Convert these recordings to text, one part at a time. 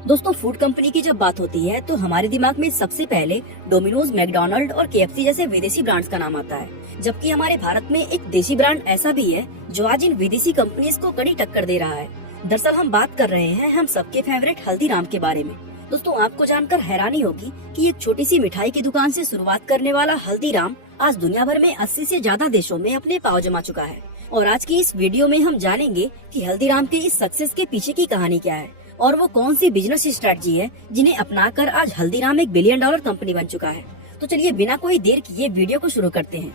दोस्तों, food company की जब बात होती है तो हमारे दिमाग में सबसे पहले डोमिनोज, मैकडोनल्ड और केएफसी जैसे विदेशी ब्रांड्स का नाम आता है। जबकि हमारे भारत में एक देसी ब्रांड ऐसा भी है जो आज इन विदेशी कंपनीज को कड़ी टक्कर दे रहा है। दरअसल हम बात कर रहे हैं हम सबके फेवरेट हल्दीराम के बारे में। दोस्तों, आपको जानकर हैरानी होगी कि एक छोटी सी मिठाई की दुकान से शुरुआत करने वाला हल्दीराम आज दुनिया भर में 80 से ज्यादा देशों में अपने पांव जमा चुका है। और आज की इस वीडियो में हम जानेंगे कि हल्दीराम के इस सक्सेस के पीछे की कहानी क्या है और वो कौन सी बिजनेस स्ट्रेटजी है जिन्हें अपनाकर आज हल्दीराम एक बिलियन डॉलर कंपनी बन चुका है। तो चलिए बिना कोई देर किए वीडियो को शुरू करते हैं।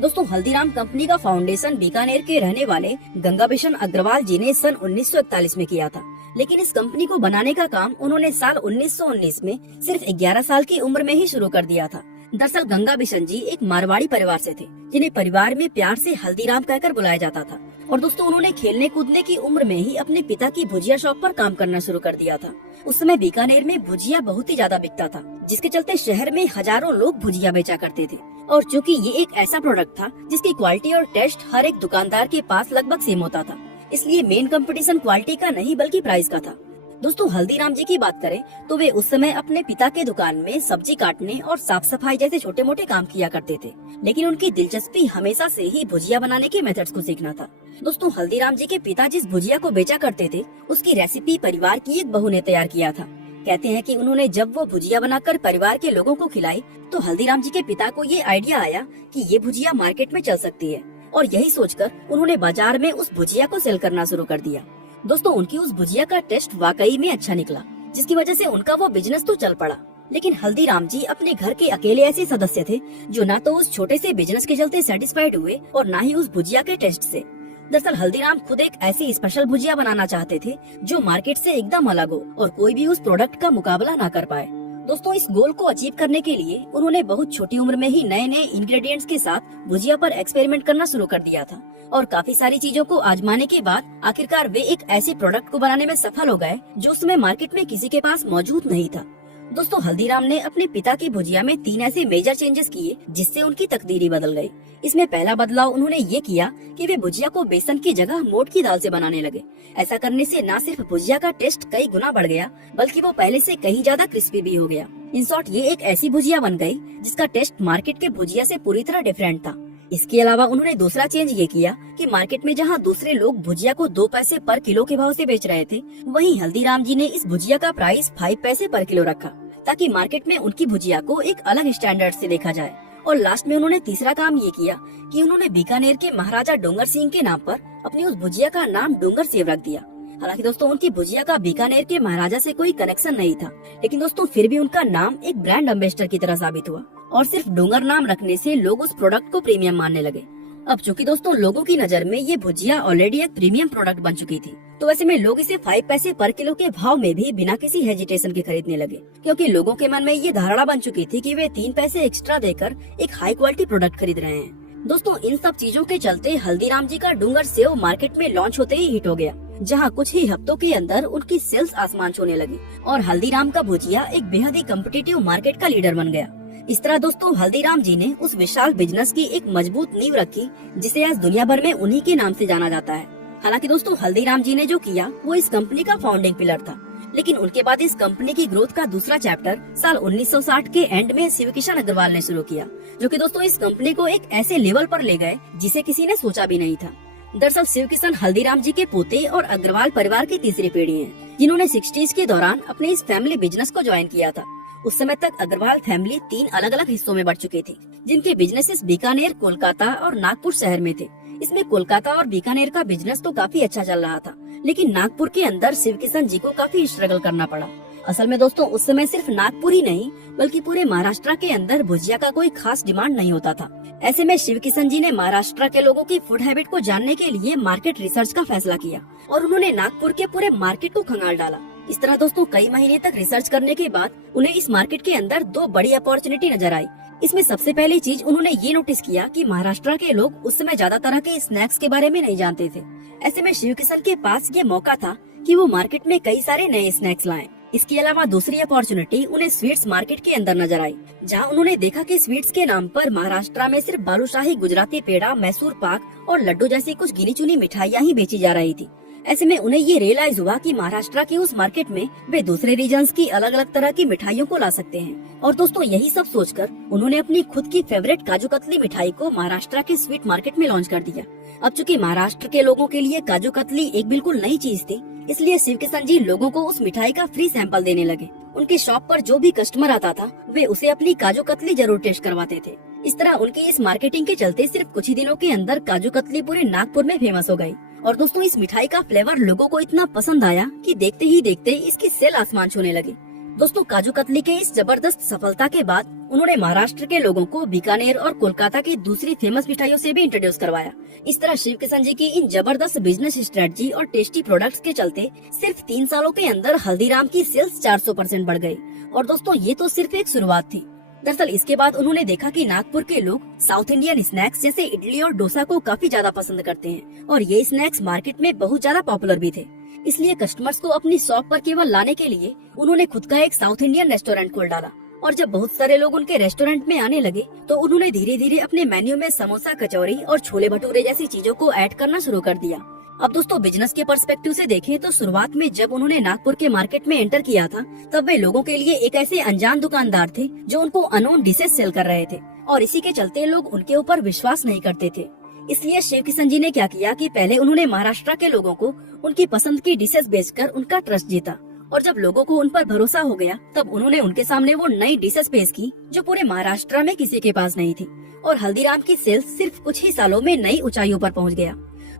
दोस्तों, हल्दीराम कंपनी का फाउंडेशन बीकानेर के रहने वाले गंगाबिशन अग्रवाल जी ने सन 1941 में किया था। लेकिन इस कंपनी को बनाने का काम उन्होंने साल 1919 में सिर्फ 11 साल की उम्र में ही शुरू कर दिया था। दरअसल गंगाबिशन जी एक मारवाड़ी परिवार से थे, जिन्हें परिवार में प्यार से हल्दीराम कहकर बुलाया जाता था। और दोस्तों, उन्होंने खेलने कूदने की उम्र में ही अपने पिता की भुजिया शॉप पर काम करना शुरू कर दिया था। उस समय बीकानेर में भुजिया बहुत ही ज्यादा बिकता था, जिसके चलते शहर में हजारों लोग भुजिया बेचा करते थे। और चूंकि ये एक ऐसा प्रोडक्ट था जिसकी क्वालिटी और टेस्ट हर एक दुकानदार के पास लगभग सेम होता था, इसलिए मेन कंपटीशन क्वालिटी का नहीं बल्कि प्राइस का था। दोस्तों, हल्दीराम जी की बात करें तो वे उस समय अपने पिता के दुकान में सब्जी काटने और साफ सफाई जैसे छोटे मोटे काम किया करते थे, लेकिन उनकी दिलचस्पी हमेशा से ही भुजिया बनाने के मेथड्स को सीखना था। दोस्तों, हल्दीराम जी के पिता जिस भुजिया को बेचा करते थे उसकी रेसिपी परिवार की एक बहू ने तैयार किया था। कहते हैं कि उन्होंने जब वो भुजिया बनाकर परिवार के लोगों को खिलाई तो हल्दीराम जी के पिता को ये आइडिया आया कि ये भुजिया मार्केट में चल सकती है, और यही सोचकर उन्होंने बाजार में उस भुजिया को सेल करना शुरू कर दिया। दोस्तों, उनकी उस भुजिया का टेस्ट वाकई में अच्छा निकला, जिसकी वजह से उनका वो बिजनेस तो चल पड़ा। लेकिन हल्दीराम जी अपने घर के अकेले ऐसे सदस्य थे जो ना तो उस छोटे से बिजनेस के चलते सेटिस्फाइड हुए और ना ही उस भुजिया के टेस्ट से। दरअसल हल्दीराम खुद एक ऐसी स्पेशल भुजिया बनाना चाहते थे जो मार्केट से एकदम अलग हो और कोई भी उस प्रोडक्ट का मुकाबला ना कर पाए। दोस्तों, इस गोल को अचीव करने के लिए उन्होंने बहुत छोटी उम्र में ही नए नए इंग्रेडिएंट्स के साथ भुजिया पर एक्सपेरिमेंट करना शुरू कर दिया था। और काफी सारी चीजों को आजमाने के बाद आखिरकार वे एक ऐसे प्रोडक्ट को बनाने में सफल हो गए जो उस समय मार्केट में किसी के पास मौजूद नहीं था। दोस्तों, हल्दीराम ने अपने पिता की भुजिया में 3 ऐसे मेजर चेंजेस किए जिससे उनकी तकदीर ही बदल गई। इसमें पहला बदलाव उन्होंने ये किया कि वे भुजिया को बेसन की जगह मोठ की दाल से बनाने लगे। ऐसा करने से न सिर्फ भुजिया का टेस्ट कई गुना बढ़ गया, बल्कि वो पहले से कहीं ज्यादा क्रिस्पी भी हो गया। इन शॉर्ट, ये एक ऐसी भुजिया बन गई जिसका टेस्ट मार्केट के भुजिया से पूरी तरह डिफरेंट था। इसके अलावा उन्होंने दूसरा चेंज ये किया कि मार्केट में जहां दूसरे लोग भुजिया को 2 पैसे पर किलो के भाव से बेच रहे थे, वहीं हल्दीराम जी ने इस भुजिया का प्राइस 5 पैसे पर किलो रखा, ताकि मार्केट में उनकी भुजिया को एक अलग स्टैंडर्ड से देखा जाए। और लास्ट में उन्होंने तीसरा काम ये किया कि उन्होंने बीकानेर के महाराजा डोंगर सिंह के नाम पर अपनी उस भुजिया का नाम डोंगर सेव रख दिया। हालांकि दोस्तों, उनकी भुजिया का बीकानेर के महाराजा से कोई कनेक्शन नहीं था, लेकिन दोस्तों फिर भी उनका नाम एक ब्रांड एम्बेसडर की तरह साबित हुआ और सिर्फ डोंगर नाम रखने से लोग उस प्रोडक्ट को प्रीमियम मानने लगे। अब चूंकि दोस्तों लोगों की नजर में ये भुजिया ऑलरेडी एक प्रीमियम प्रोडक्ट बन चुकी थी, तो ऐसे में लोग इसे 5 पैसे पर किलो के भाव में भी बिना किसी हेजिटेशन के खरीदने लगे, क्योंकि लोगों के मन में ये धारणा बन चुकी थी कि वे 3 पैसे एक्स्ट्रा देकर एक हाई क्वालिटी प्रोडक्ट खरीद रहे हैं। दोस्तों, इन सब चीजों के चलते हल्दीराम जी का डोंगर सेव मार्केट में लॉन्च होते ही हिट हो गया, जहां कुछ ही हफ्तों के अंदर उनकी सेल्स आसमान छूने लगी और हल्दीराम का भुजिया एक बेहद ही कम्पिटिटिव मार्केट का लीडर बन गया। इस तरह दोस्तों हल्दीराम जी ने उस विशाल बिजनेस की एक मजबूत नींव रखी जिसे आज दुनिया भर में उन्हीं के नाम से जाना जाता है। हालांकि दोस्तों हल्दीराम जी ने जो किया वो इस कंपनी का फाउंडिंग पिलर था, लेकिन उनके बाद इस कंपनी की ग्रोथ का दूसरा चैप्टर साल 1960 के एंड में शिवकिशन अग्रवाल ने शुरू किया, जो कि दोस्तों इस कंपनी को एक ऐसे लेवल पर ले गए जिसे किसी ने सोचा भी नहीं था। दरअसल शिवकिशन हल्दीराम जी के पोते और अग्रवाल परिवार की तीसरी पीढ़ी हैं, जिन्होंने 60s के दौरान अपने इस फैमिली बिजनेस को ज्वाइन किया था। उस समय तक अग्रवाल फैमिली 3 अलग अलग हिस्सों में बढ़ चुकी थी, जिनके बिजनेसेस बीकानेर, कोलकाता और नागपुर शहर में थे। इसमें कोलकाता और बीकानेर का बिजनेस तो काफी अच्छा चल रहा था, लेकिन नागपुर के अंदर शिवकिशन जी को काफी स्ट्रगल करना पड़ा। असल में दोस्तों उस समय सिर्फ नागपुर ही नहीं बल्कि पूरे महाराष्ट्र के अंदर भुजिया का कोई खास डिमांड नहीं होता था। ऐसे में शिवकिशन जी ने महाराष्ट्र के लोगों की फूड हैबिट को जानने के लिए मार्केट रिसर्च का फैसला किया और उन्होंने नागपुर के पूरे मार्केट को खंगाल डाला। इस तरह दोस्तों कई महीने तक रिसर्च करने के बाद उन्हें इस मार्केट के अंदर 2 बड़ी अपॉर्चुनिटी नजर आई। इसमें सबसे पहली चीज उन्होंने ये नोटिस किया कि महाराष्ट्र के लोग उस समय ज्यादा तरह के स्नैक्स के बारे में नहीं जानते थे। ऐसे में शिवकिशन के पास ये मौका था कि वो मार्केट में कई सारे नए स्नैक्स लाएं। इसके अलावा दूसरी अपॉर्चुनिटी उन्हें स्वीट्स मार्केट के अंदर नजर आई, जहां उन्होंने देखा कि स्वीट्स के नाम पर महाराष्ट्र में सिर्फ बालूशाही, गुजराती पेड़ा, मैसूर पाक और लड्डू जैसी कुछ गिनी चुनी मिठाइयाँ ही बेची जा रही थी। ऐसे में उन्हें ये रियलाइज हुआ कि महाराष्ट्र के उस मार्केट में वे दूसरे रीजन्स की अलग अलग तरह की मिठाइयों को ला सकते हैं। और दोस्तों यही सब सोचकर उन्होंने अपनी खुद की फेवरेट काजू कतली मिठाई को महाराष्ट्र के स्वीट मार्केट में लॉन्च कर दिया। अब चूंकि महाराष्ट्र के लोगों के लिए काजू कतली एक बिल्कुल नई चीज थी, इसलिए शिव किशन जी लोगों को उस मिठाई का फ्री सैंपल देने लगे। उनके शॉप पर जो भी कस्टमर आता था वे उसे अपनी काजू कतली जरूर टेस्ट करवाते थे। इस तरह उनकी इस मार्केटिंग के चलते सिर्फ कुछ ही दिनों के अंदर काजू कतली पूरे नागपुर में फेमस हो गई। और दोस्तों इस मिठाई का फ्लेवर लोगों को इतना पसंद आया कि देखते ही देखते इसकी सेल आसमान छूने लगी। दोस्तों काजू कतली के इस जबरदस्त सफलता के बाद उन्होंने महाराष्ट्र के लोगों को बीकानेर और कोलकाता की दूसरी फेमस मिठाइयों से भी इंट्रोड्यूस करवाया। इस तरह शिव किशन जी की इन जबरदस्त बिजनेस स्ट्रेटजी और टेस्टी प्रोडक्ट्स के चलते सिर्फ 3 सालों के अंदर हल्दीराम की सेल्स 400% बढ़ गई। और दोस्तों ये तो सिर्फ एक शुरुआत थी। दरअसल इसके बाद उन्होंने देखा कि नागपुर के लोग साउथ इंडियन स्नैक्स जैसे इडली और डोसा को काफी ज्यादा पसंद करते हैं और ये स्नैक्स मार्केट में बहुत ज्यादा पॉपुलर भी थे। इसलिए कस्टमर्स को अपनी शॉप पर केवल लाने के लिए उन्होंने खुद का एक साउथ इंडियन रेस्टोरेंट खोल डाला। और जब बहुत सारे लोग उनके रेस्टोरेंट में आने लगे तो उन्होंने धीरे धीरे अपने मेन्यू में समोसा, कचौरी और छोले भटूरे जैसी चीजों को ऐड करना शुरू कर दिया। अब दोस्तों बिजनेस के पर्सपेक्टिव से देखें तो शुरुआत में जब उन्होंने नागपुर के मार्केट में एंटर किया था तब वे लोगों के लिए एक ऐसे अनजान दुकानदार थे जो उनको अननोन डिशेस सेल कर रहे थे और इसी के चलते लोग उनके ऊपर विश्वास नहीं करते थे। इसलिए शिव किशन जी ने क्या किया कि पहले उन्होंने महाराष्ट्र के लोगों को उनकी पसंद की डिशेस बेचकर उनका ट्रस्ट जीता और जब लोगों को उन पर भरोसा हो गया तब उन्होंने उनके सामने वो नई डिशेस पेश की जो पूरे महाराष्ट्र में किसी के पास नहीं थी और हल्दीराम की सेल्स सिर्फ कुछ ही सालों में नई ऊंचाइयों पर पहुंच गया।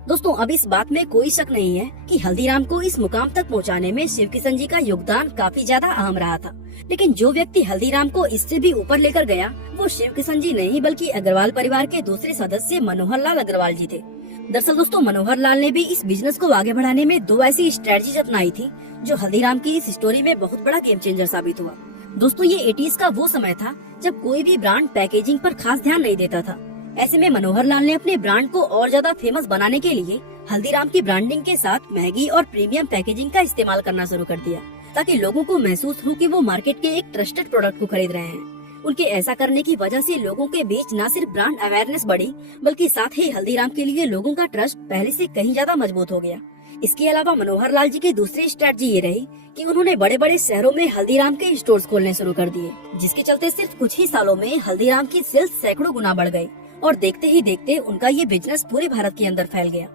दोस्तों अब इस बात में कोई शक नहीं है कि हल्दीराम को इस मुकाम तक पहुंचाने में शिव किशन जी का योगदान काफी ज्यादा अहम रहा था। लेकिन जो व्यक्ति हल्दीराम को इससे भी ऊपर लेकर गया वो शिव किशन जी नहीं बल्कि अग्रवाल परिवार के दूसरे सदस्य मनोहर लाल अग्रवाल जी थे। दरअसल दोस्तों मनोहर लाल ने भी इस बिजनेस को आगे बढ़ाने में 2 ऐसी स्ट्रेटजी अपनाई थी जो हल्दीराम की इस स्टोरी में बहुत बड़ा गेम चेंजर साबित हुआ। दोस्तों ये 80s का वो समय था जब कोई भी ब्रांड पैकेजिंग पर खास ध्यान नहीं देता था। ऐसे में मनोहर लाल ने अपने ब्रांड को और ज्यादा फेमस बनाने के लिए हल्दीराम की ब्रांडिंग के साथ महंगी और प्रीमियम पैकेजिंग का इस्तेमाल करना शुरू कर दिया ताकि लोगों को महसूस हो कि वो मार्केट के एक ट्रस्टेड प्रोडक्ट को खरीद रहे हैं। उनके ऐसा करने की वजह से लोगों के बीच न सिर्फ ब्रांड अवेयरनेस बढ़ी बल्कि साथ ही हल्दीराम के लिए लोगों का ट्रस्ट पहले से कहीं ज्यादा मजबूत हो गया। इसके अलावा मनोहर लाल जी की दूसरी स्ट्रेटजी ये रही कि उन्होंने बड़े बड़े शहरों में हल्दीराम के स्टोर्स खोलने शुरू कर दिए जिसके चलते सिर्फ कुछ ही सालों में हल्दीराम की सेल्स सैकड़ों गुना बढ़ गई और देखते ही देखते उनका ये बिजनेस पूरे भारत के अंदर फैल गया।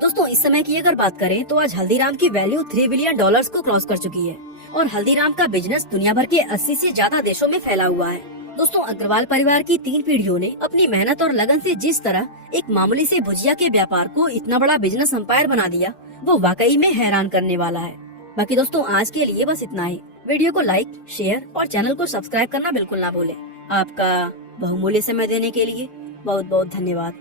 दोस्तों इस समय की अगर बात करें तो आज हल्दीराम की वैल्यू $3 बिलियन को क्रॉस कर चुकी है और हल्दीराम का बिजनेस दुनिया भर के 80 से ज्यादा देशों में फैला हुआ है। दोस्तों अग्रवाल परिवार की 3 पीढ़ियों ने अपनी मेहनत और लगन से जिस तरह एक मामूली से भुजिया के व्यापार को इतना बड़ा बिजनेस एम्पायर बना दिया वो वाकई में हैरान करने वाला है। बाकी दोस्तों आज के लिए बस इतना ही। वीडियो को लाइक, शेयर और चैनल को सब्सक्राइब करना बिल्कुल ना भूलें। आपका बहुमूल्य समय देने के लिए बहुत बहुत धन्यवाद।